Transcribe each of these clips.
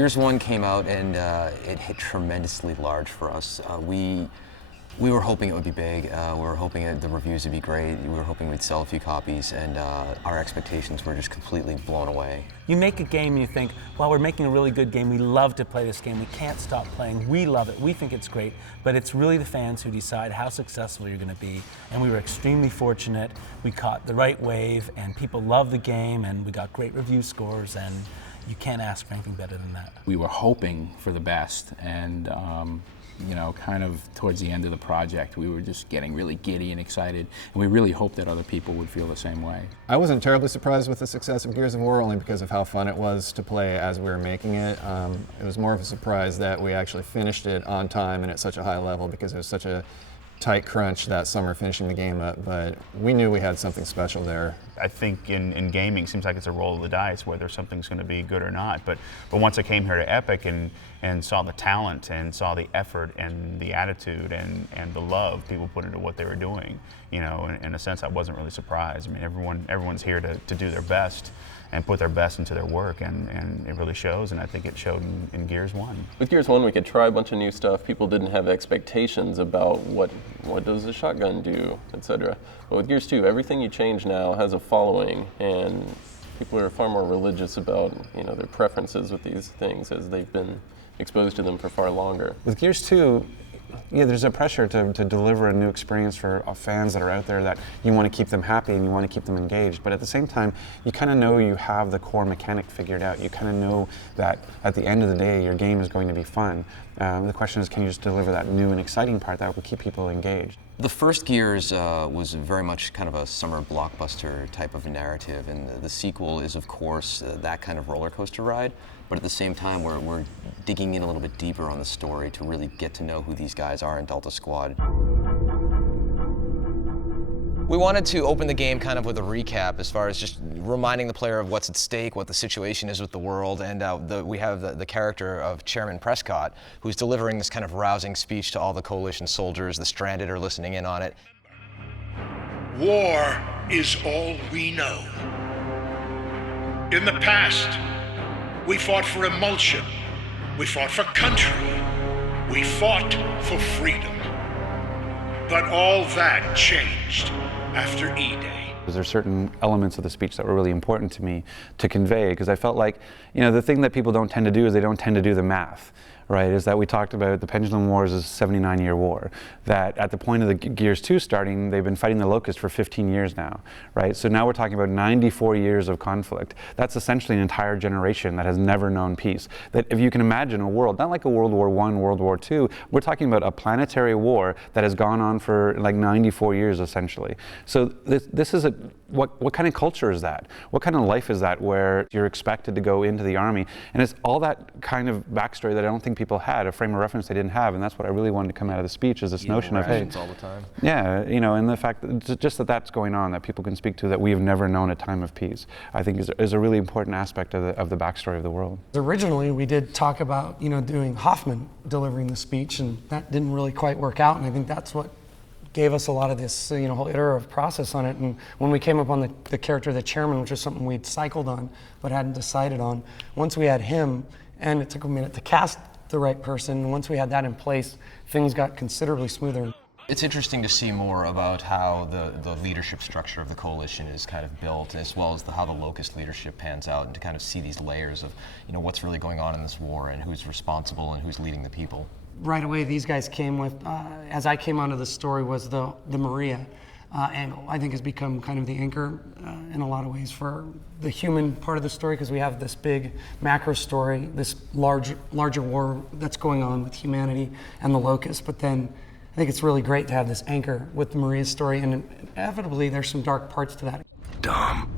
Gears 1 came out and it hit tremendously large for us. We were hoping it would be big. We were hoping the reviews would be great. We were hoping we'd sell a few copies, and our expectations were just completely blown away. You make a game and you think, well, we're making a really good game. We love to play this game. We can't stop playing. We love it. We think it's great. But it's really the fans who decide how successful you're going to be. And we were extremely fortunate. We caught the right wave, and people love the game, and we got great review scores, and you can't ask for anything better than that. We were hoping for the best, and you know, kind of towards the end of the project, we were just getting really giddy and excited, and we really hoped that other people would feel the same way. I wasn't terribly surprised with the success of Gears of War, only because of how fun it was to play as we were making it. It was more of a surprise that we actually finished it on time and at such a high level, because it was such a tight crunch that summer finishing the game up, but we knew we had something special there. I think in gaming, it seems like it's a roll of the dice whether something's going to be good or not. But once I came here to Epic and saw the talent and saw the effort and the attitude and the love people put into what they were doing, you know, in a sense, I wasn't really surprised. I mean, everyone's here to do their best and put their best into their work, and it really shows, and I think it showed in Gears 1. With Gears 1, we could try a bunch of new stuff. People didn't have expectations about what does a shotgun do, etc. But with Gears 2, everything you change now has a following, and people are far more religious about, you know, their preferences with these things as they've been exposed to them for far longer. With Gears 2, yeah, there's a pressure to deliver a new experience for fans that are out there, that you want to keep them happy and you want to keep them engaged. But at the same time, you kind of know you have the core mechanic figured out. You kind of know that at the end of the day, your game is going to be fun. The question is, can you just deliver that new and exciting part that will keep people engaged? The first Gears was very much kind of a summer blockbuster type of narrative, and the sequel is, of course, that kind of roller coaster ride. But at the same time, we're digging in a little bit deeper on the story to really get to know who these guys are in Delta Squad. We wanted to open the game kind of with a recap, as far as just reminding the player of what's at stake, what the situation is with the world, and we have the character of Chairman Prescott, who's delivering this kind of rousing speech to all the Coalition soldiers. The stranded are listening in on it. War is all we know. In the past, we fought for emulsion. We fought for country. We fought for freedom. But all that changed after E-Day. There are certain elements of the speech that were really important to me to convey, because I felt like, you know, the thing that people don't tend to do is they don't tend to do the math. Right, is that we talked about the Pendulum Wars as a 79-year war, that at the point of the Gears 2 starting, they've been fighting the Locust for 15 years now, right? So now we're talking about 94 years of conflict. That's essentially an entire generation that has never known peace. That if you can imagine a world, not like a World War I, World War II, we're talking about a planetary war that has gone on for like 94 years essentially. So this is what kind of culture is that? What kind of life is that, where you're expected to go into the army? And it's all that kind of backstory that I don't think people had, a frame of reference they didn't have, and that's what I really wanted to come out of the speech, is this notion of, hey, all the time. Yeah, you know, and the fact that just that's going on, that people can speak to, that we have never known a time of peace, I think is a really important aspect of the backstory of the world. Originally, we did talk about, you know, doing Hoffman delivering the speech, and that didn't really quite work out, and I think that's what gave us a lot of this, you know, whole iterative process on it. And when we came up on the character of the chairman, which is something we'd cycled on but hadn't decided on, once we had him, and it took a minute to cast the right person, once we had that in place, things got considerably smoother. It's interesting to see more about how the leadership structure of the Coalition is kind of built, as well as how the Locust leadership pans out, and to kind of see these layers of, you know, what's really going on in this war and who's responsible and who's leading the people. Right away, these guys came with, as I came onto the story, was the Maria angle. I think has become kind of the anchor in a lot of ways for the human part of the story, because we have this big macro story, this larger war that's going on with humanity and the Locust. But then I think it's really great to have this anchor with the Maria's story, and inevitably there's some dark parts to that. Dumb.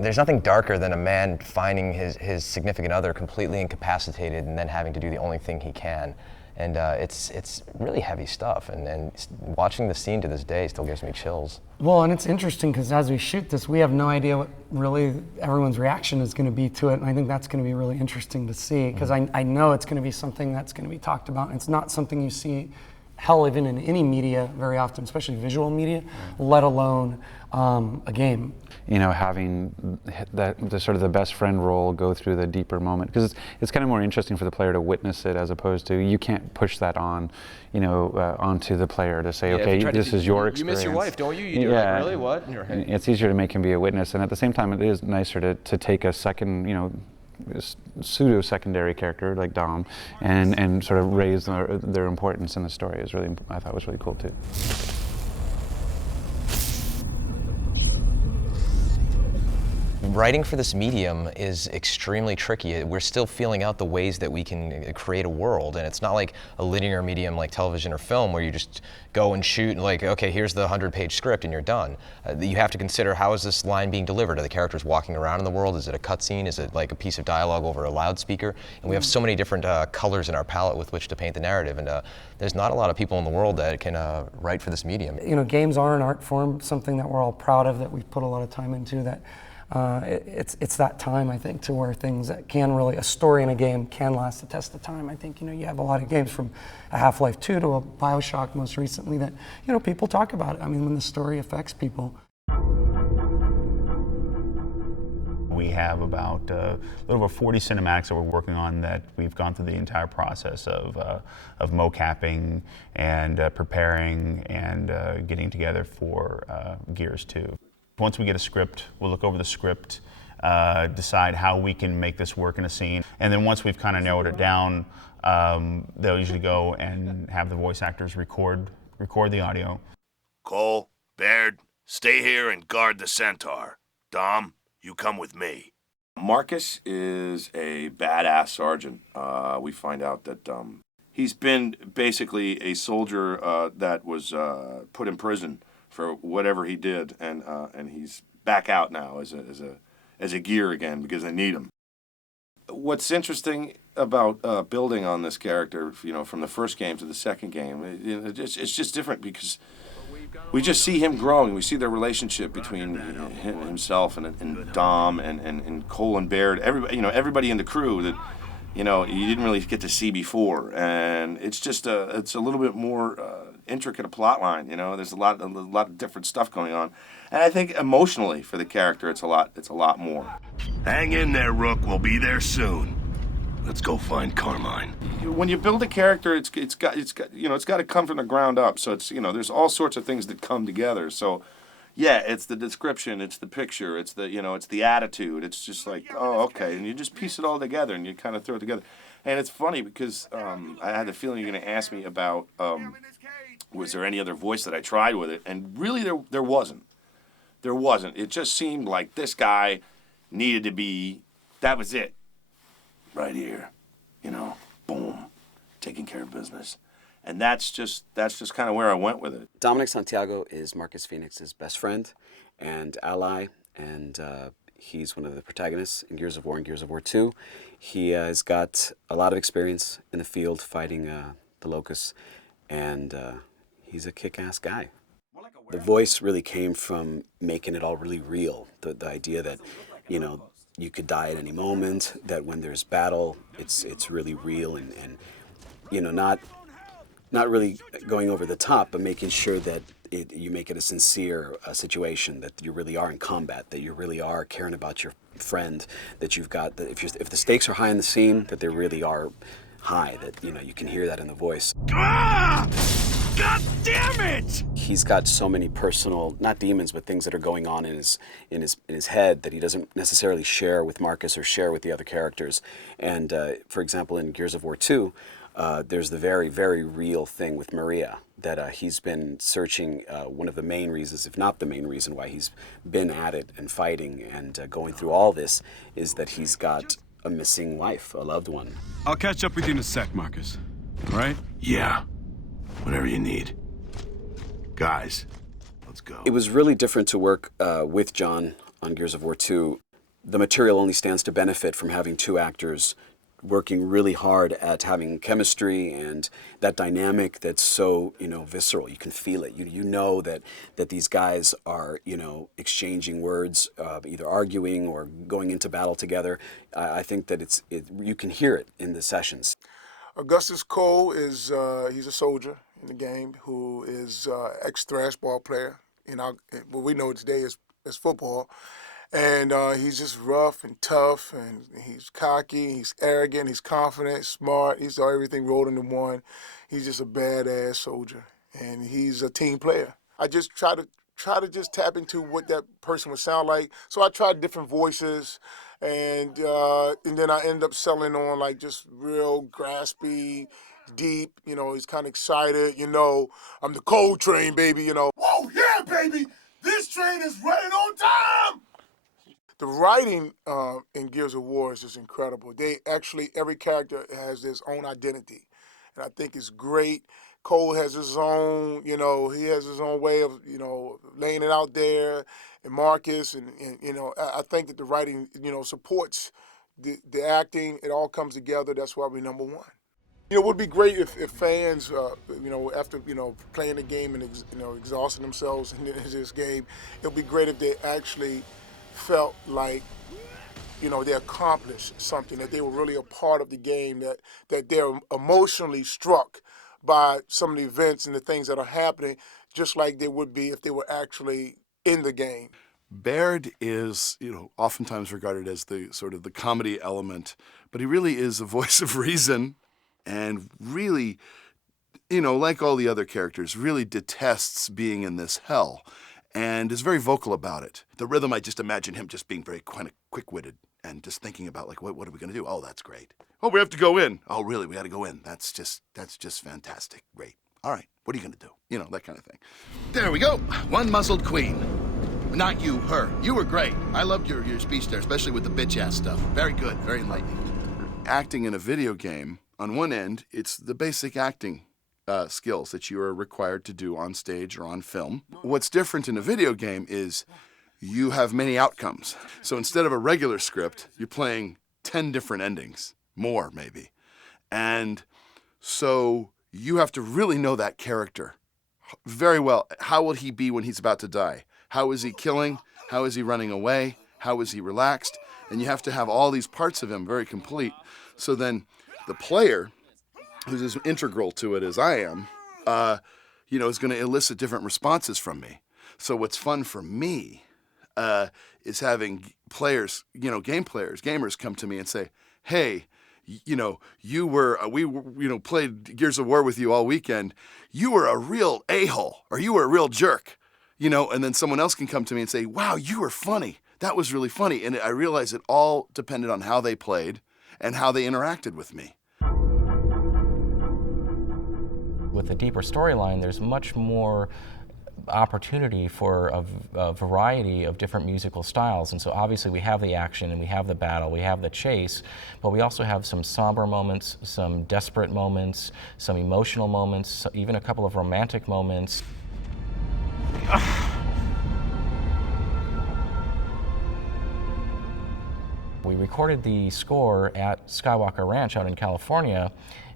There's nothing darker than a man finding his significant other completely incapacitated and then having to do the only thing he can. And it's really heavy stuff, and watching the scene to this day still gives me chills. Well, and it's interesting because as we shoot this, we have no idea what really everyone's reaction is going to be to it, and I think that's going to be really interesting to see, because I know it's going to be something that's going to be talked about, and it's not something you see hell, even in any media very often, especially visual media, let alone a game. You know, having the sort of the best friend role go through the deeper moment, because it's kind of more interesting for the player to witness it, as opposed to, you can't push that on, you know, onto the player to say, okay, this is your experience. You miss your wife, don't you? You do, like, really, what? It's easier to make him be a witness, and at the same time, it is nicer to take a second, you know, pseudo-secondary character like Dom, and sort of raise their importance in the story. Is really, I thought, was really cool too. Writing for this medium is extremely tricky. We're still feeling out the ways that we can create a world, and it's not like a linear medium like television or film where you just go and shoot and, like, okay, here's the 100-page script and you're done. You have to consider, how is this line being delivered? Are the characters walking around in the world? Is it a cutscene? Is it like a piece of dialogue over a loudspeaker? And we have so many different colors in our palette with which to paint the narrative, and there's not a lot of people in the world that can write for this medium. You know, games are an art form, something that we're all proud of, that we've put a lot of time into, that it's that time, I think, to where things that can really, a story in a game can last the test of time. I think, you know, you have a lot of games, from a Half-Life 2 to a BioShock most recently, that, you know, people talk about it. I mean, when the story affects people. We have about a little over 40 cinematics that we're working on, that we've gone through the entire process of mocapping and preparing and getting together for Gears 2. Once we get a script, we'll look over the script, decide how we can make this work in a scene. And then once we've kind of narrowed it down, they'll usually go and have the voice actors record the audio. Cole, Baird, stay here and guard the Centaur. Dom, you come with me. Marcus is a badass sergeant. We find out that he's been basically a soldier that was put in prison for whatever he did, and he's back out now as a gear again because they need him. What's interesting about building on this character, you know, from the first game to the second game, it's just different because we just see him growing. We see the relationship between himself and Dom and Cole and Baird. Everybody in the crew that, you know, you didn't really get to see before, and it's just it's a little bit more intricate a plot line. You know, there's a lot of different stuff going on, and I think emotionally for the character, it's a lot more. Hang in there, Rook. We'll be there soon. Let's go find Carmine. When you build a character, it's got to come from the ground up. So it's, you know, there's all sorts of things that come together. So yeah, it's the description, it's the picture, it's the, you know, it's the attitude. It's just like, oh, okay, and you just piece it all together and you kind of throw it together. And it's funny because I had the feeling you're going to ask me about was there any other voice that I tried with it, and really there wasn't. There wasn't. It just seemed like this guy needed to be. That was it. Right here, you know, boom, taking care of business. And that's just kind of where I went with it. Dominic Santiago is Marcus Phoenix's best friend and ally, and he's one of the protagonists in Gears of War and Gears of War 2. He has got a lot of experience in the field fighting the Locusts, and he's a kick-ass guy. The voice really came from making it all really real, the idea that, you know, you could die at any moment, that when there's battle, it's really real, and you know, not really going over the top, but making sure that you make it a sincere situation, that you really are in combat, that you really are caring about your friend, that you've got, that if the stakes are high in the scene, that they really are high, that, you know, you can hear that in the voice. Ah! God damn it! He's got so many personal, not demons, but things that are going on in his head that he doesn't necessarily share with Marcus or share with the other characters. And for example, in Gears of War 2, there's the very, very real thing with Maria, that he's been searching. One of the main reasons, if not the main reason, why he's been at it and fighting and going through all this is that he's got a missing wife, a loved one. I'll catch up with you in a sec, Marcus. All right? Yeah. Whatever you need. Guys, let's go. It was really different to work with John on Gears of War 2. The material only stands to benefit from having two actors working really hard at having chemistry and that dynamic that's so, you know, visceral. You can feel it. You know that these guys are, you know, exchanging words, either arguing or going into battle together. I think that you can hear it in the sessions. Augustus Cole is he's a soldier in the game who is ex-thrashball player. What we know today is football. And he's just rough and tough, and he's cocky, he's arrogant, he's confident, smart. He's everything rolled into one. He's just a badass soldier, and he's a team player. I just try to just tap into what that person would sound like. So I tried different voices, and then I ended up settling on like just real graspy, deep. He's kind of excited. I'm the Cold Train, baby. Whoa, yeah, baby! This train is running on time! The writing in Gears of War is just incredible. Every character has his own identity, and I think it's great. Cole has his own, he has his own way of, laying it out there, and Marcus, and I think that the writing, supports the acting. It all comes together. That's why we're number one. It would be great if fans, after playing the game and exhausting themselves in this game, it would be great if they actually felt like they accomplished something, that they were really a part of the game, that they're emotionally struck by some of the events and the things that are happening, just like they would be if they were actually in the game. Baird is, oftentimes regarded as the sort of the comedy element, but he really is a voice of reason, and really, like all the other characters, really detests being in this hell, and is very vocal about it. The rhythm, I just imagine him just being very kind of quick-witted and just thinking about, like, what are we going to do? Oh, that's great. Oh, we have to go in. Oh, really? We got to go in. That's just fantastic. Great. All right. What are you going to do? That kind of thing. There we go. One muzzled queen. Not you, her. You were great. I loved your speech there, especially with the bitch-ass stuff. Very good. Very enlightening. Acting in a video game, on one end, it's the basic acting skills that you are required to do on stage or on film. What's different in a video game is you have many outcomes. So instead of a regular script, you're playing 10 different endings, more maybe. And so you have to really know that character very well. How will he be when he's about to die? How is he killing? How is he running away? How is he relaxed? And you have to have all these parts of him very complete. So then the player, who's as integral to it as I am, is going to elicit different responses from me. So what's fun for me is having players, gamers come to me and say, hey, we played Gears of War with you all weekend. You were a real a-hole, or you were a real jerk, and then someone else can come to me and say, wow, you were funny. That was really funny. And I realized it all depended on how they played and how they interacted with me. With a deeper storyline, there's much more opportunity for a variety of different musical styles. And so obviously we have the action and we have the battle, we have the chase, but we also have some somber moments, some desperate moments, some emotional moments, even a couple of romantic moments. We recorded the score at Skywalker Ranch out in California,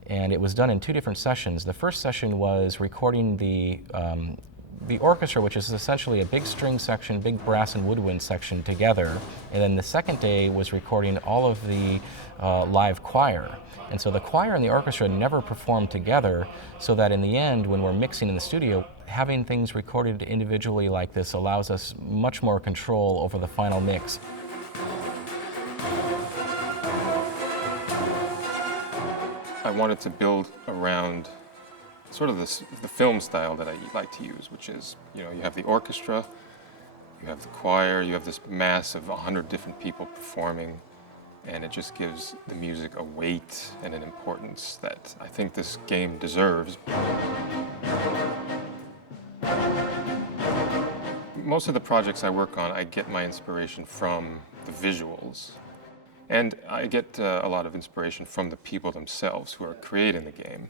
and it was done in 2 different sessions. The first session was recording the orchestra, which is essentially a big string section, big brass and woodwind section together. And then the second day was recording all of the live choir. And so the choir and the orchestra never performed together, so that in the end, when we're mixing in the studio, having things recorded individually like this allows us much more control over the final mix. I wanted to build around sort of the film style that I like to use, which is, you have the orchestra, you have the choir, you have this mass of 100 different people performing, and it just gives the music a weight and an importance that I think this game deserves. Most of the projects I work on, I get my inspiration from the visuals. And I get a lot of inspiration from the people themselves who are creating the game.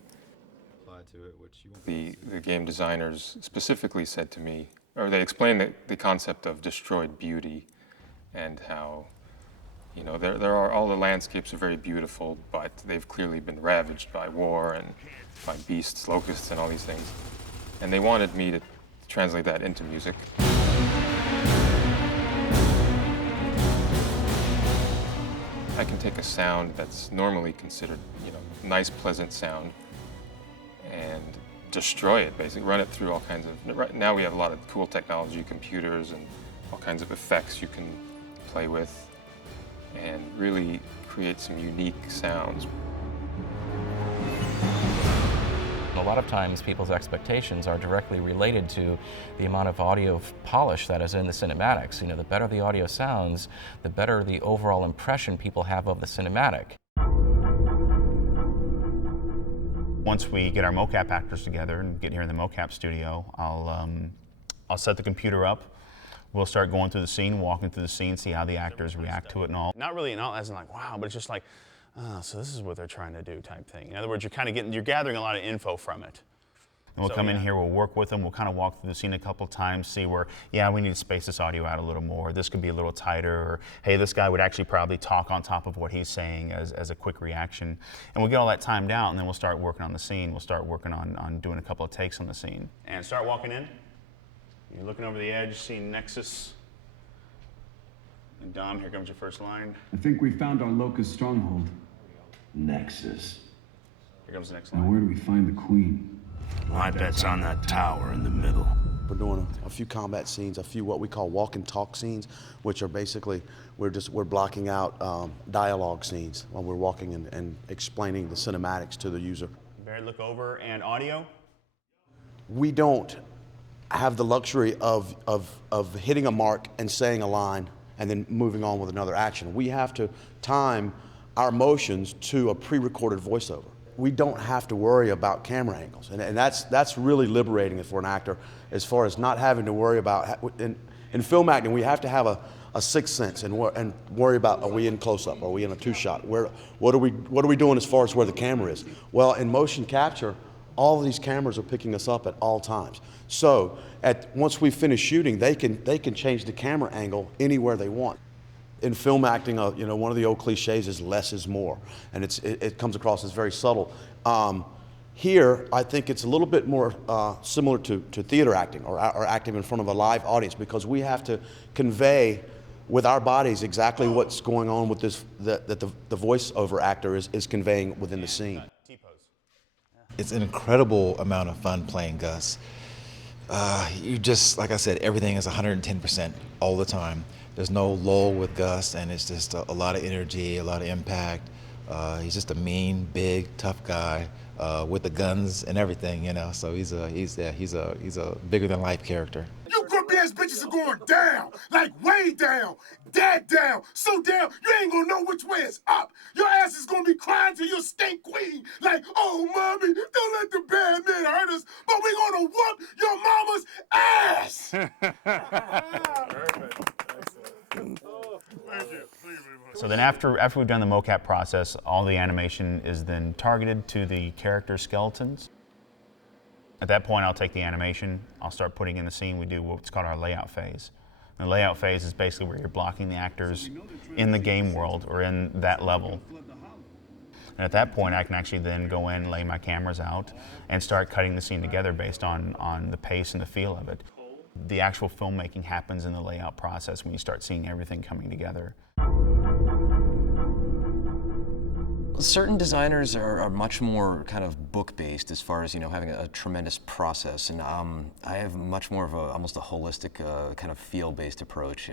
The game designers specifically said to me, or they explained the concept of destroyed beauty, and how, there are all the landscapes are very beautiful, but they've clearly been ravaged by war and by beasts, locusts, and all these things. And they wanted me to translate that into music. I can take a sound that's normally considered, nice, pleasant sound and destroy it, basically. Run it through all kinds of... Right now we have a lot of cool technology, computers, and all kinds of effects you can play with and really create some unique sounds. A lot of times people's expectations are directly related to the amount of audio polish that is in the cinematics. You know, the better the audio sounds, the better the overall impression people have of the cinematic. Once we get our mocap actors together and get here in the mocap studio, I'll set the computer up. We'll start going through the scene, walking through the scene, see how the actors react to it and all. Not really, not as in like, wow, but it's just like, oh, so this is what they're trying to do type thing. In other words, you're gathering a lot of info from it. And we'll come in here, we'll work with them, we'll kind of walk through the scene a couple times, see where, yeah, we need to space this audio out a little more, this could be a little tighter, or hey, this guy would actually probably talk on top of what he's saying as a quick reaction. And we'll get all that timed out, and then we'll start working on the scene. We'll start working on doing a couple of takes on the scene. And start walking in. You're looking over the edge, seeing Nexus. And Dom, here comes your first line. I think we found our locust stronghold. Nexus. Here comes the next line. Now where do we find the queen? My bet's on that tower in the middle. We're doing a few combat scenes, a few what we call walk and talk scenes, which are basically, we're blocking out dialogue scenes while we're walking and explaining the cinematics to the user. Barry, look over, and audio? We don't have the luxury of hitting a mark and saying a line and then moving on with another action. We have to time our motions to a pre-recorded voiceover. We don't have to worry about camera angles, and that's really liberating for an actor, as far as not having to worry about. In film acting, we have to have a sixth sense and worry about, are we in close-up, are we in a two-shot, what are we doing as far as where the camera is? Well, in motion capture, all of these cameras are picking us up at all times. So once we finish shooting, they can change the camera angle anywhere they want. In film acting, one of the old cliches is less is more, and it comes across as very subtle. Here, I think it's a little bit more similar to theater acting or acting in front of a live audience, because we have to convey with our bodies exactly what's going on with this, that the voiceover actor is conveying within the scene. It's an incredible amount of fun playing Gus. You just, like I said, everything is 110% all the time. There's no lull with Gus, and it's just a lot of energy, a lot of impact. He's just a mean, big, tough guy with the guns and everything, you know. So he's a bigger than life character. You grumpy ass bitches are going down, like way down, dead down, so down you ain't gonna know which way is up. Your ass is gonna be crying to your stink queen, like, oh mommy, don't let the bad men hurt us, but we gonna whoop your mama's ass. So then after we've done the mocap process, all the animation is then targeted to the character skeletons. At that point, I'll take the animation, I'll start putting in the scene. We do what's called our layout phase. And the layout phase is basically where you're blocking the actors in the game world or in that level. And at that point, I can actually then go in, lay my cameras out, and start cutting the scene together based on the pace and the feel of it. The actual filmmaking happens in the layout process when you start seeing everything coming together. Certain designers are much more kind of book-based as far as, having a tremendous process, and I have much more of almost a holistic kind of feel-based approach.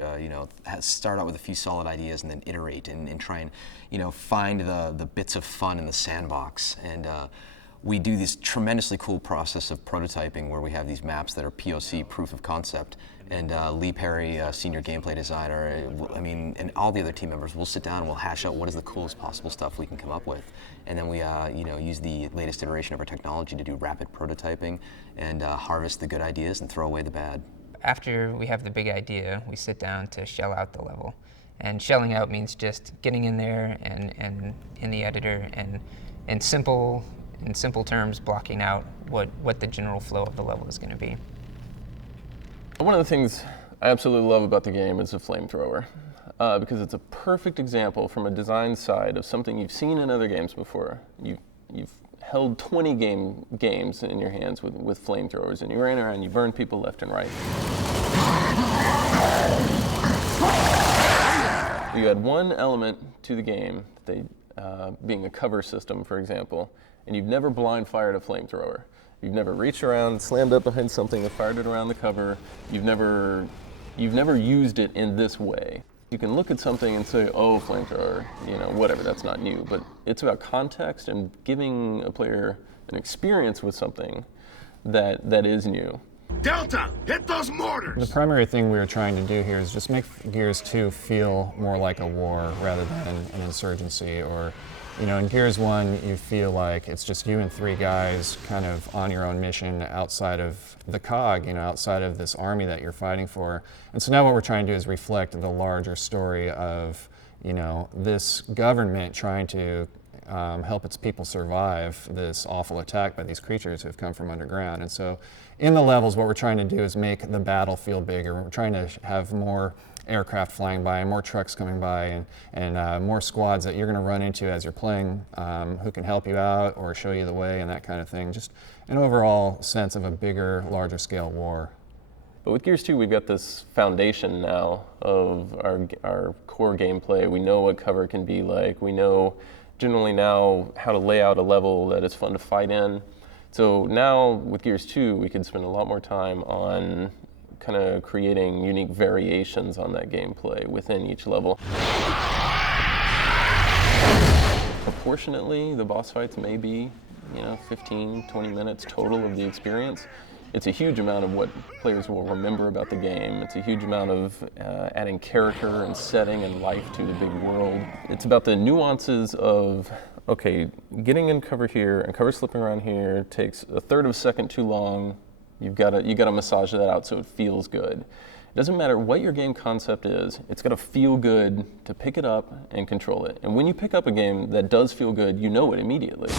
Start out with a few solid ideas and then iterate and try and find the bits of fun in the sandbox. And we do this tremendously cool process of prototyping where we have these maps that are POC, proof of concept. And Lee Perry, senior gameplay designer, and all the other team members, we'll sit down and we'll hash out what is the coolest possible stuff we can come up with. And then we use the latest iteration of our technology to do rapid prototyping and harvest the good ideas and throw away the bad. After we have the big idea, we sit down to shell out the level. And shelling out means just getting in there and in the editor and in simple terms, blocking out what the general flow of the level is going to be. One of the things I absolutely love about the game is the flamethrower, because it's a perfect example from a design side of something you've seen in other games before. You've held 20 games in your hands with flamethrowers, and you ran around, you burned people left and right. You had one element to the game that they being a cover system, for example, and you've never blind fired a flamethrower. You've never reached around, slammed up behind something and fired it around the cover. You've never used it in this way. You can look at something and say, oh, flamethrower, whatever, that's not new. But it's about context and giving a player an experience with something that is new. Delta, hit those mortars! The primary thing we were trying to do here is just make Gears 2 feel more like a war rather than an insurgency. Or, in Gears 1, you feel like it's just you and 3 guys kind of on your own mission outside of the COG, outside of this army that you're fighting for. And so now what we're trying to do is reflect the larger story of, this government trying to help its people survive this awful attack by these creatures who have come from underground. And so in the levels, what we're trying to do is make the battle feel bigger. We're trying to have more aircraft flying by and more trucks coming by and more squads that you're going to run into as you're playing who can help you out or show you the way and that kind of thing. Just an overall sense of a bigger, larger scale war. But with Gears 2, we've got this foundation now of our core gameplay. We know what cover can be like. We know generally now how to lay out a level that is fun to fight in. So now with Gears 2, we can spend a lot more time on kind of creating unique variations on that gameplay within each level. Proportionately, the boss fights may be, 15, 20 minutes total of the experience. It's a huge amount of what players will remember about the game. It's a huge amount of adding character and setting and life to the big world. It's about the nuances of, okay, getting in cover here and cover slipping around here takes a third of a second too long. You got to massage that out so it feels good. It doesn't matter what your game concept is, it's got to feel good to pick it up and control it. And when you pick up a game that does feel good, you know it immediately.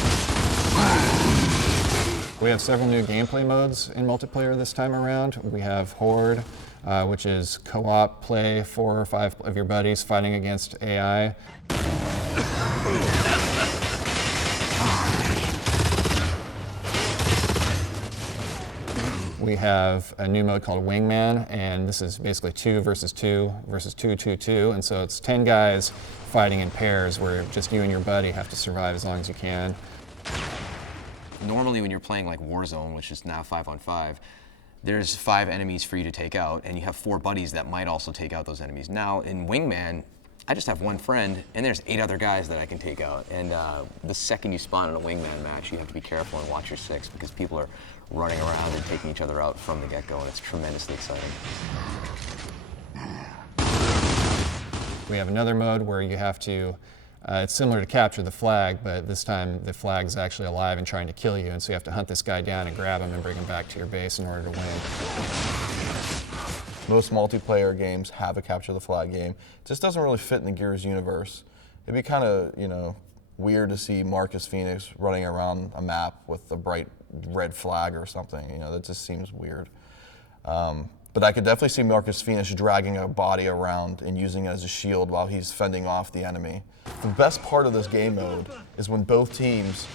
We have several new gameplay modes in multiplayer this time around. We have Horde, which is co-op play 4 or 5 of your buddies fighting against AI. We have a new mode called Wingman, and this is basically 2 versus 2 versus 2, 2, 2, and so it's 10 guys fighting in pairs where just you and your buddy have to survive as long as you can. Normally when you're playing like Warzone, which is now 5-on-5, there's 5 enemies for you to take out, and you have 4 buddies that might also take out those enemies. Now in Wingman, I just have 1 friend, and there's 8 other guys that I can take out. And the second you spawn in a Wingman match, you have to be careful and watch your 6 because people are running around and taking each other out from the get-go, and it's tremendously exciting. We have another mode where you have to, it's similar to capture the flag, but this time the flag is actually alive and trying to kill you, and so you have to hunt this guy down and grab him and bring him back to your base in order to win. Most multiplayer games have a capture the flag game. It just doesn't really fit in the Gears universe. It'd be kind of, weird to see Marcus Phoenix running around a map with a bright red flag or something. That just seems weird. But I could definitely see Marcus Phoenix dragging a body around and using it as a shield while he's fending off the enemy. The best part of this game mode is when both teams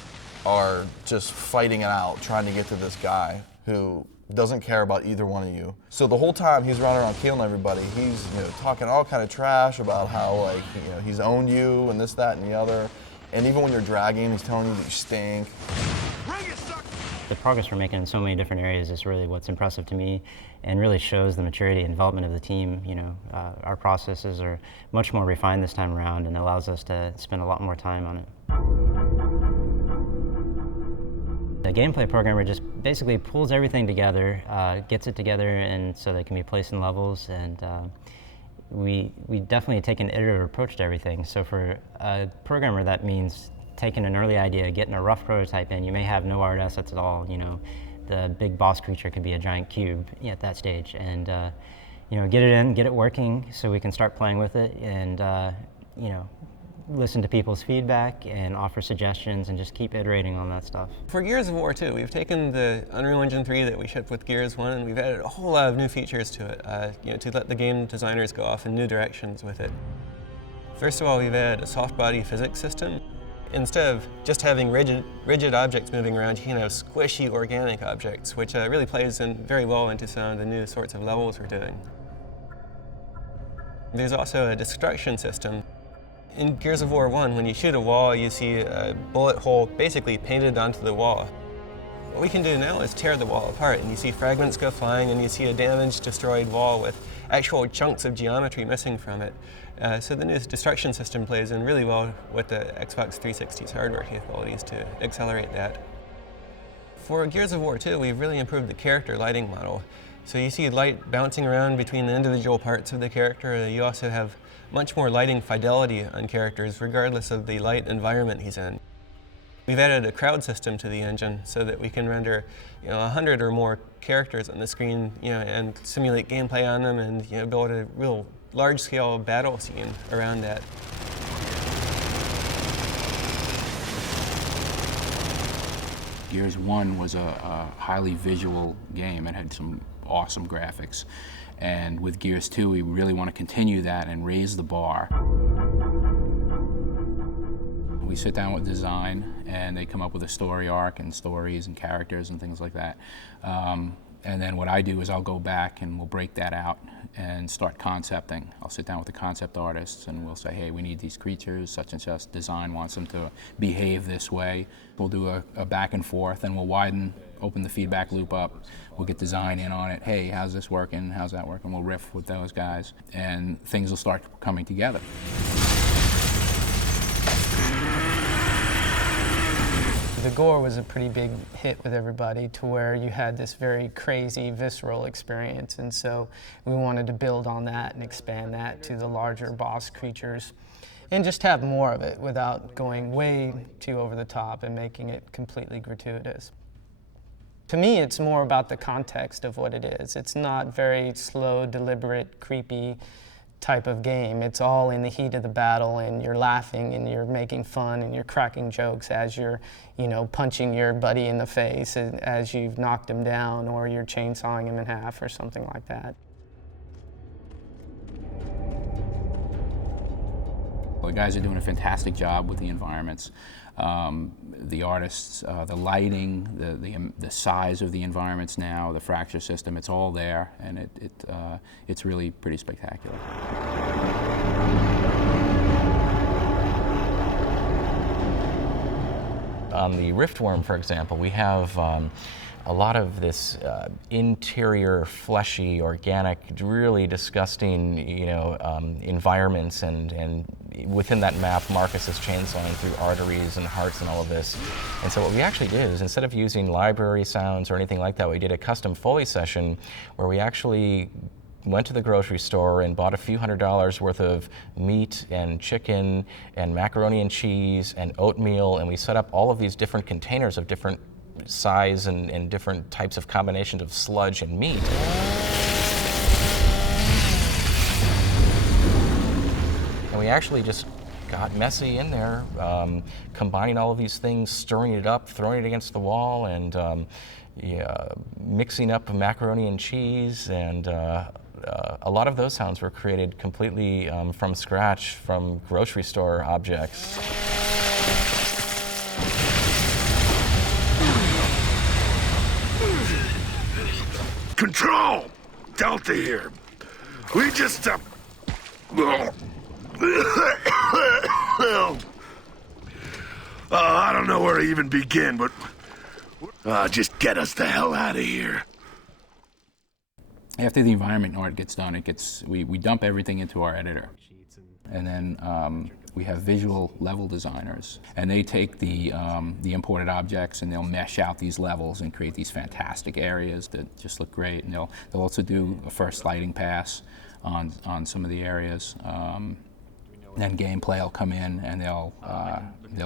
are just fighting it out, trying to get to this guy who doesn't care about either one of you. So the whole time he's running around killing everybody, he's talking all kind of trash about how he's owned you and this, that, and the other. And even when you're dragging, he's telling you that you stink. The progress we're making in so many different areas is really what's impressive to me and really shows the maturity and development of the team. Our processes are much more refined this time around and allows us to spend a lot more time on it. The gameplay programmer just basically pulls everything together, gets it together and so that it can be placed in levels, and we definitely take an iterative approach to everything. So for a programmer, that means taking an early idea, getting a rough prototype in. You may have no art assets at all. The big boss creature could be a giant cube at that stage, and get it in, get it working, so we can start playing with it, and listen to people's feedback and offer suggestions and just keep iterating on that stuff. For Gears of War 2, we've taken the Unreal Engine 3 that we shipped with Gears 1 and we've added a whole lot of new features to it, to let the game designers go off in new directions with it. First of all, we've added a soft body physics system. Instead of just having rigid objects moving around, you can have squishy organic objects, which really plays in very well into some of the new sorts of levels we're doing. There's also a destruction system. In Gears of War 1, when you shoot a wall, you see a bullet hole basically painted onto the wall. What we can do now is tear the wall apart, and you see fragments go flying, and you see a damaged, destroyed wall with actual chunks of geometry missing from it. So the new destruction system plays in really well with the Xbox 360's hardware capabilities to accelerate that. For Gears of War 2, we've really improved the character lighting model. So you see light bouncing around between the individual parts of the character. You also have much more lighting fidelity on characters, regardless of the light environment he's in. We've added a crowd system to the engine so that we can render 100 or more characters on the screen and simulate gameplay on them and build a real large-scale battle scene around that. Gears 1 was a highly visual game. It had some awesome graphics. And with Gears 2, we really want to continue that and raise the bar. We sit down with design, and they come up with a story arc and stories and characters and things like that. And then what I do is I'll go back and we'll break that out and start concepting. I'll sit down with the concept artists and we'll say, hey, we need these creatures, such and such design wants them to behave this way. We'll do a back and forth, and we'll open the feedback loop up. We'll get design in on it. Hey, how's this working? How's that working? We'll riff with those guys, and things will start coming together. The gore was a pretty big hit with everybody, to where you had this very crazy, visceral experience, and so we wanted to build on that and expand that to the larger boss creatures and just have more of it without going way too over the top and making it completely gratuitous. To me, it's more about the context of what it is. It's not very slow, deliberate, creepy type of game. It's all in the heat of the battle, and you're laughing and you're making fun and you're cracking jokes as you're, punching your buddy in the face as you've knocked him down, or you're chainsawing him in half or something like that. The guys are doing a fantastic job with the environments. The artists, the lighting, the size of the environments now, the fracture system, it's all there, and it's really pretty spectacular. On the Riftworm, for example, we have a lot of this interior, fleshy, organic, really disgusting, environments, and within that map, Marcus is chainsawing through arteries and hearts and all of this. And so what we actually did is, instead of using library sounds or anything like that, we did a custom Foley session where we actually went to the grocery store and bought a few $100s worth of meat and chicken and macaroni and cheese and oatmeal, and we set up all of these different containers of different size and different types of combinations of sludge and meat. And we actually just got messy in there, combining all of these things, stirring it up, throwing it against the wall, and mixing up macaroni and cheese, and a lot of those sounds were created completely from scratch from grocery store objects. Control! Delta here. We just, I don't know where to even begin, but just get us the hell out of here. After the environment art gets done, we dump everything into our editor. And then we have visual level designers, and they take the imported objects and they'll mesh out these levels and create these fantastic areas that just look great. And they'll also do a first lighting pass on some of the areas. Then gameplay will come in, and they'll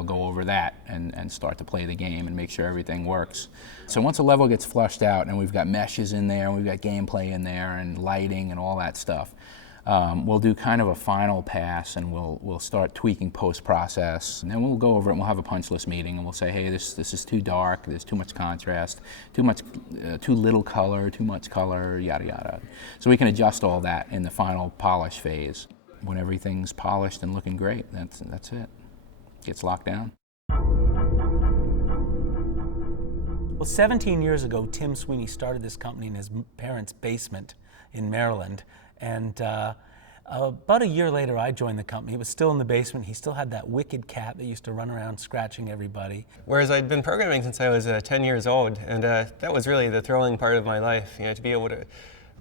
go over that and start to play the game and make sure everything works. So once a level gets flushed out and we've got meshes in there and we've got gameplay in there and lighting and all that stuff, we'll do kind of a final pass, and we'll start tweaking post-process, and then we'll go over it and we'll have a punch list meeting, and we'll say, hey, this is too dark, there's too much contrast, too little color, too much color, yada yada. So we can adjust all that in the final polish phase. When everything's polished and looking great, that's it. Gets locked down. Well, 17 years ago, Tim Sweeney started this company in his parents' basement in Maryland, and About a year later, I joined the company. It was still in the basement. He still had that wicked cat that used to run around scratching everybody. Whereas I'd been programming since I was 10 years old, and that was really the thrilling part of my life, to be able to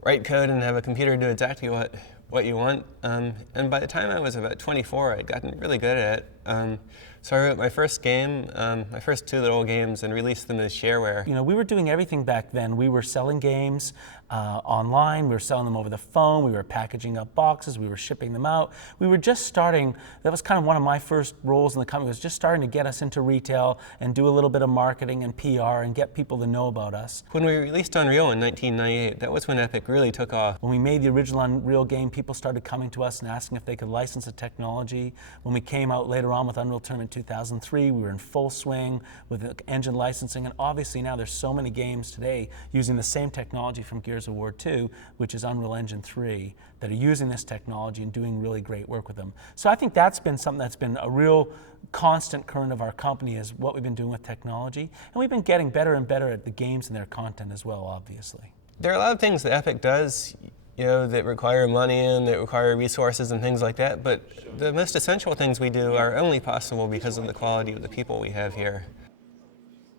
write code and have a computer do exactly what you want. And by the time I was about 24, I'd gotten really good at it. So I wrote my first game, my first 2 little games, and released them as shareware. We were doing everything back then. We were selling games online, we were selling them over the phone, we were packaging up boxes, we were shipping them out. We were just starting, that was kind of one of my first roles in the company, was just starting to get us into retail and do a little bit of marketing and PR and get people to know about us. When we released Unreal in 1998, that was when Epic really took off. When we made the original Unreal game, people started coming to us and asking if they could license the technology. When we came out later on with Unreal Tournament 2003, we were in full swing with engine licensing, and obviously now there's so many games today using the same technology from Gears of War 2, which is Unreal Engine 3, that are using this technology and doing really great work with them. So I think that's been something that's been a real constant current of our company, is what we've been doing with technology, and we've been getting better and better at the games and their content as well, obviously. There are a lot of things that Epic does that require money and that require resources and things like that, but the most essential things we do are only possible because of the quality of the people we have here.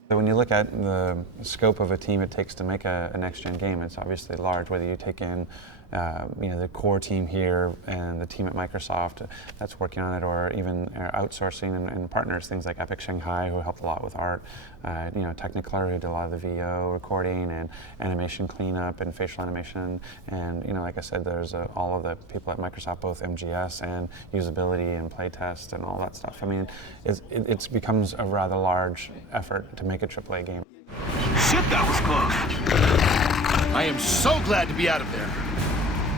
When you look at the scope of a team it takes to make a next-gen game, it's obviously large, whether you take in the core team here and the team at Microsoft that's working on it, or even outsourcing and partners, things like Epic Shanghai, who helped a lot with art, Technicolor, who did a lot of the VO recording and animation cleanup and facial animation, and like I said, there's all of the people at Microsoft, both MGS and usability and playtest and all that stuff. I mean, it becomes a rather large effort to make a AAA game. Shit, that was close. I am so glad to be out of there.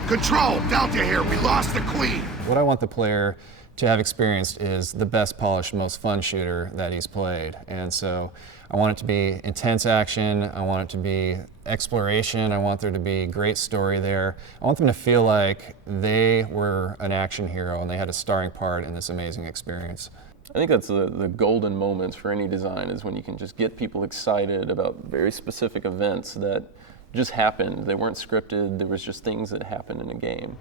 Control, Delta here. We lost the Queen. What I want the player to have experienced is the best polished, most fun shooter that he's played. And so I want it to be intense action, I want it to be exploration, I want there to be great story there. I want them to feel like they were an action hero and they had a starring part in this amazing experience. I think that's the golden moments for any design, is when you can just get people excited about very specific events that just happened. They weren't scripted, there was just things that happened in a game.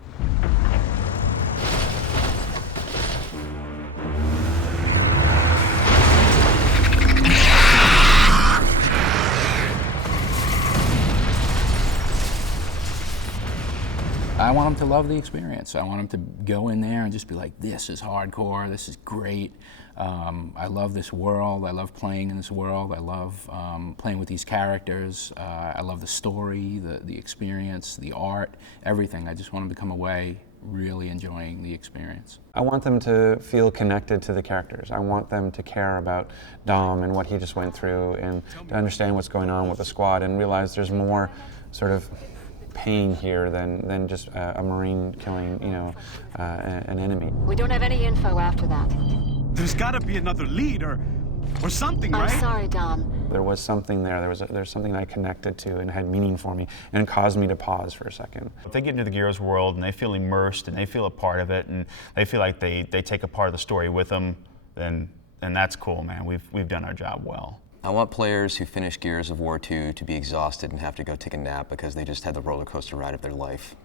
I want them to love the experience. I want them to go in there and just be like, this is hardcore, this is great. I love this world, I love playing in this world, I love playing with these characters, I love the story, the experience, the art, everything. I just want them to come away really enjoying the experience. I want them to feel connected to the characters. I want them to care about Dom and what he just went through, and to understand what's going on with the squad and realize there's more sort of pain here than just a Marine killing, an enemy. We don't have any info after that. There's got to be another lead or something, right? I'm sorry, Dom. There was something there. There's something I connected to and had meaning for me, and it caused me to pause for a second. If they get into the Gears world and they feel immersed and they feel a part of it and they feel like they take a part of the story with them, then that's cool, man. We've done our job well. I want players who finish Gears of War 2 to be exhausted and have to go take a nap because they just had the roller coaster ride of their life.